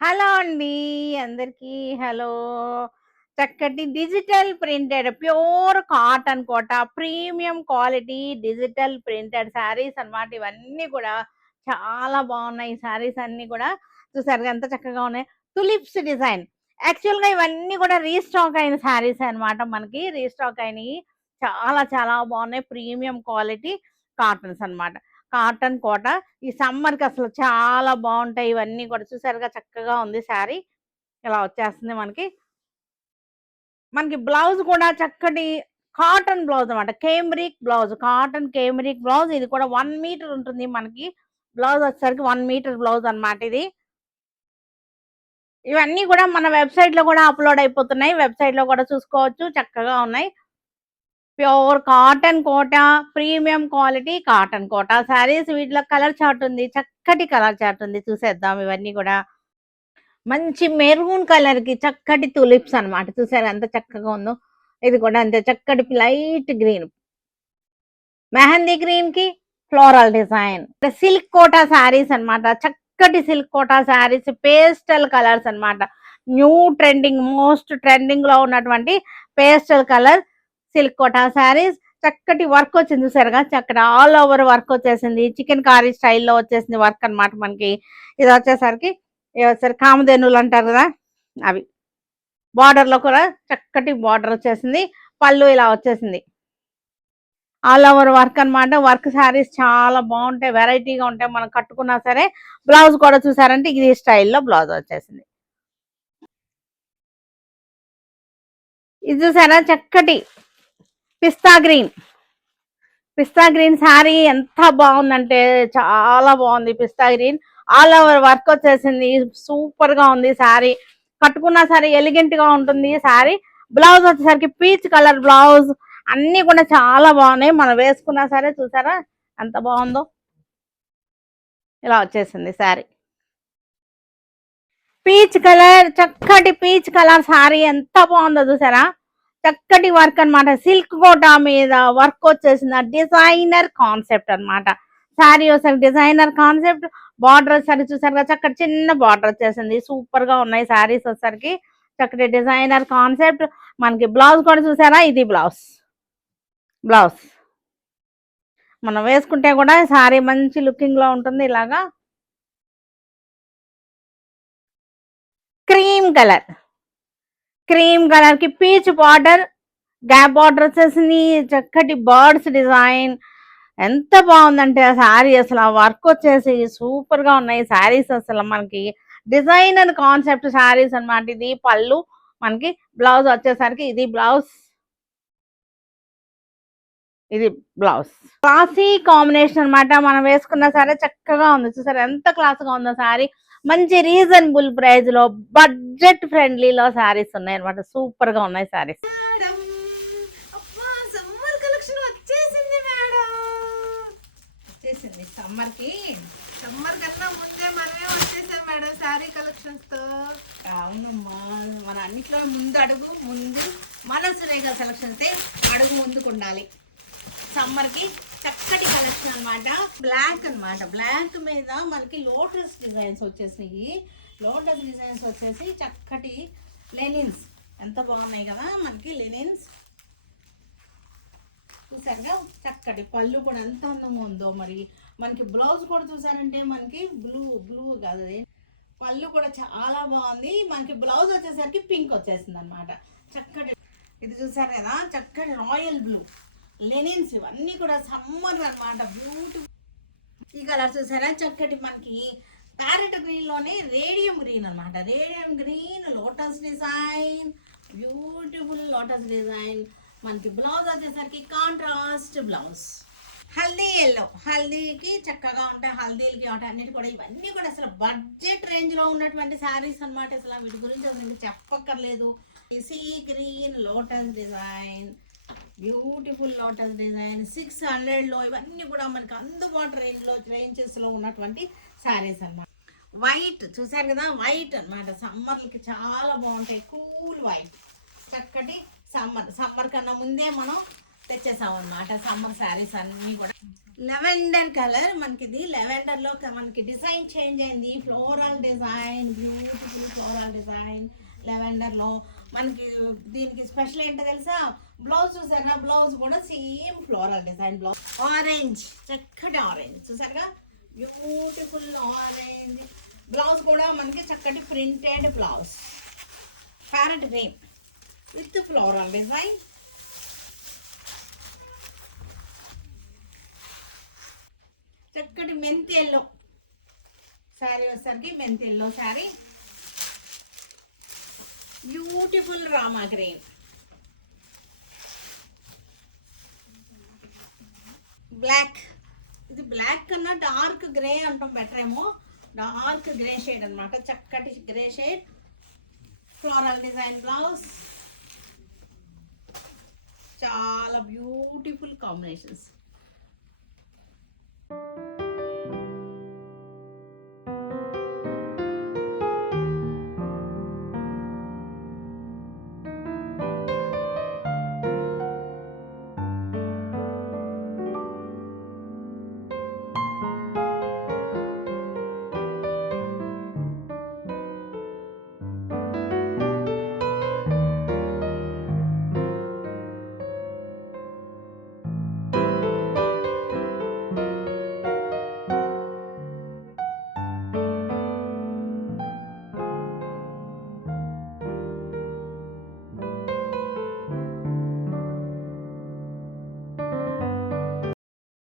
Hello అండి. అందరికీ hello. చక్కటి digital printed pure cotton Kota premium quality digital printed saris అన్నమాట. ఇవన్నీ కూడా చాలా బాగున్నాయి. ఈ శారీస్ అన్నీ కూడా చూసారుగా ఎంత చక్కగా ఉన్నాయి. Tulips design. యాక్చువల్‌గా ఇవన్నీ కూడా రీస్టాక్ అయిన శారీస్ అన్నమాట. మనకి రీస్టాక్ అయినయి. చాలా చాలా బాగున్నాయి. ప్రీమియం క్వాలిటీ కాటన్స్ అన్నమాట. కాటన్ కోట ఈ సమ్మర్‌కి అసలు చాలా బావుంటాయి. ఇవన్నీ కూడా చూసారుగా చక్కగా ఉంది శారీ. ఇలా వచ్చేస్తుంది మనకి. మనకి బ్లౌజ్ కూడా చక్కటి కాటన్ బ్లౌజ్ అన్నమాట. Cambric blouse. Cotton cambric blouse. ఇది కూడా 1 మీటర్ ఉంటుంది మనకి. బ్లౌజ్ వచ్చేసరికి 1 మీటర్ బ్లౌజ్ అన్నమాట ఇది. ఇవన్నీ కూడా మన వెబ్‌సైట్‌లో కూడా అప్‌లోడ్ అయిపోతున్నాయి. వెబ్‌సైట్‌లో కూడా చూసుకోవచ్చు. చక్కగా ఉన్నాయి. Pure cotton Kota, premium quality cotton కోట శారీస్. వీటిలో కలర్ చార్ట్ ఉంది. చక్కటి కలర్ చార్ట్ ఉంది. చూసేద్దాం ఇవన్నీ కూడా. మంచి మెరూన్ కలర్‌కి చక్కటి తులిప్స్ అన్నమాట. చూసారా ఎంత చక్కగా ఉందో. ఇది కూడా అంతే చక్కటి లైట్ గ్రీన్. మెహందీ గ్రీన్‌కి floral design. Silk Kota saris అన్నమాట. చక్కటి silk Kota saris pastel colours అన్నమాట. న్యూ ట్రెండింగ్ మోస్ట్ ట్రెండింగ్‌లో ఉన్నటువంటి pastel colour silk Kota saris. చక్కటి వర్క్ వచ్చింది చూసారుగా. చక్కటి ఆల్ ఓవర్ వర్క్ వచ్చేసింది. చికెన్ కారీ స్టైల్‌లో వచ్చేసింది వర్క్ అన్నమాట మనకి. ఇది వచ్చేసరికి కామధేనువులు అంటారు కదా అవి. బార్డర్‌లో కూడా చక్కటి బార్డర్ వచ్చేసింది. పళ్ళు ఇలా వచ్చేసింది. ఆల్ ఓవర్ వర్క్ అన్నమాట. వర్క్ శారీస్ చాలా బాగుంటాయి. వెరైటీగా ఉంటాయి. మనం కట్టుకున్నా సరే. బ్లౌజ్ కూడా చూసారంటే ఇది స్టైల్‌లో బ్లౌజ్ వచ్చేసింది. ఇది చూసారా చక్కటి పిస్తా గ్రీన్. పిస్తా గ్రీన్ శారీ ఎంత బాగుందంటే చాలా బాగుంది. పిస్తా గ్రీన్ ఆల్ ఓవర్ వర్క్ వచ్చేసింది. సూపర్ గా ఉంది శారీ. కట్టుకున్నా సరే ఎలిగెంట్ గా ఉంటుంది శారీ. బ్లౌజ్ వచ్చేసరికి పీచ్ కలర్ బ్లౌజ్. అన్ని కూడా చాలా బాగున్నాయి. మనం వేసుకున్నా సరే చూసారా ఎంత బాగుందో. ఇలా వచ్చేసింది శారీ. పీచ్ కలర్ చక్కటి పీచ్ కలర్ శారీ ఎంత బాగుందో చూసారా. చక్కటి వర్క్ అన్నమాట. సిల్క్ కోటా మీద వర్క్ వచ్చేసింది. డిజైనర్ కాన్సెప్ట్ అన్నమాట. శారీ వచ్చేసరికి డిజైనర్ కాన్సెప్ట్. బార్డర్ వచ్చేసరికి చూసారుగా చక్కటి చిన్న బార్డర్ వచ్చేసింది. సూపర్ గా ఉన్నాయి శారీస్ వచ్చేసరికి. చక్కటి డిజైనర్ కాన్సెప్ట్. మనకి బ్లౌజ్ కూడా చూసారా ఇది బ్లౌజ్. బ్లౌజ్ మనం వేసుకుంటే కూడా శారీ మంచి లుకింగ్ లో ఉంటుంది. ఇలాగా క్రీమ్ కలర్. క్రీమ్ కలర్ కి పీచ్ బార్డర్. గ్యాప్ బార్డర్ వచ్చేసింది. చక్కటి బర్డ్స్ డిజైన్. ఎంత బాగుందంటే ఆ శారీ అసలు ఆ వర్క్ వచ్చేసి సూపర్ గా ఉన్నాయి శారీస్. అసలు మనకి డిజైనర్ కాన్సెప్ట్ శారీస్ అన్నమాట. ఇది పళ్ళు. మనకి బ్లౌజ్ వచ్చేసరికి ఇది బ్లౌజ్. ఇది బ్లౌజ్. క్లాసీ కాంబినేషన్ అన్నమాట. మనం వేసుకున్న సరే చక్కగా ఉంది. చూసారా ఎంత క్లాస్ గా ఉందో శారీ. మంచి రీజనబుల్ ప్రైస్ లో బడ్జెట్ ఫ్రెండ్లీలో శారీస్ ఉన్నాయి అనమాట. సూపర్ గా ఉన్నాయి శారీస్. మేడం అబ్బా సమ్మర్ కలెక్షన్ వచ్చేసింది మేడం. వచ్చేసింది సమ్మర్ కి. సమ్మర్ కన్నా ముందే మనమే వచ్చేసాం మేడం శారీ కలెక్షన్స్ తో. అవునమ్మా. మన అన్నిట్లో ముందు అడుగు ముందు మన సురేఖ సెలక్షన్స్ అడుగు ముందుకు ఉండాలి. సమ్మర్ కి చక్కటి కలెక్షన్ అన్నమాట. బ్లాక్ అన్నమాట. బ్లాక్ మీద మనకి లోటస్ డిజైన్స్ వచ్చేసినాయి. లోటస్ డిజైన్స్ వచ్చేసి చక్కటి లెనిన్స్ ఎంత బాగున్నాయి కదా మనకి లెనిన్స్. చూసారుగా చక్కటి పళ్ళు కూడా ఎంత అందంగా ఉందో. మరి మనకి బ్లౌజ్ కూడా చూసారంటే మనకి బ్లూ కాదు అది. పళ్ళు కూడా చాలా బాగుంది. మనకి బ్లౌజ్ వచ్చేసరికి పింక్ వచ్చేసింది అనమాట. చక్కటి ఇది చూసారు కదా చక్కటి రాయల్ బ్లూ లెనిన్స్. ఇవన్నీ కూడా సమ్మర్ అన్నమాట. బ్యూటిఫుల్. ఈ కలర్ చూసారా చక్కటి మనకి ప్యారెట్ గ్రీన్ లోనే రేడియం గ్రీన్ అన్నమాట. Radium green lotus design. Beautiful lotus design. మనకి బ్లౌజ్ వచ్చేసరికి కాంట్రాస్ట్ బ్లౌజ్. హల్దీ ఎల్లో. హల్దీకి చక్కగా ఉంటాయి. హల్దీలకి అన్నిటి కూడా ఇవన్నీ కూడా అసలు బడ్జెట్ రేంజ్ లో ఉన్నటువంటి శారీస్ అన్నమాట. అసలు వీటి గురించి అసలు చెప్పక్కర్లేదు. Sea green lotus design. Beautiful lotus design 600లో. ఇవన్నీ కూడా మనకి అందుబాటు రేంజెస్లో ఉన్నటువంటి శారీస్ అన్నమాట. వైట్ చూసారు కదా వైట్ అన్నమాట. సమ్మర్లకి చాలా బాగుంటాయి. Cool white. చక్కటి సమ్మర్ కన్నా ముందే మనం తెచ్చేసాం అన్నమాట సమ్మర్ శారీస్ అన్నీ కూడా. లెవెండర్ కలర్ మనకి ఇది లెవెండర్ లో మనకి డిజైన్ చేంజ్ అయింది. Floral design, beautiful floral design lavender లో మనకి. దీనికి స్పెషల్ ఏంటో తెలుసా? బ్లౌజ్ చూసారా? బ్లౌజ్ కూడా same floral design blouse. Orange, చక్కటి ఆరెంజ్ చూసారుగా, బ్యూటిఫుల్ ఆరెంజ్ బ్లౌజ్ కూడా మనకి చక్కటి printed blouse. Parrot green with floral design. చక్కటి మెంతి ఎల్లో శారీ వచ్చేసరికి మెంతి yellow sari. Beautiful Rama green, black. ఇది బ్లాక్ కన్నా డార్క్ గ్రే అంటాం బెటర్ ఏమో. డార్క్ గ్రే షేడ్ అన్నమాట, చక్కటి grey shade. Floral design blouse. చాలా బ్యూటిఫుల్ కాంబినేషన్స్.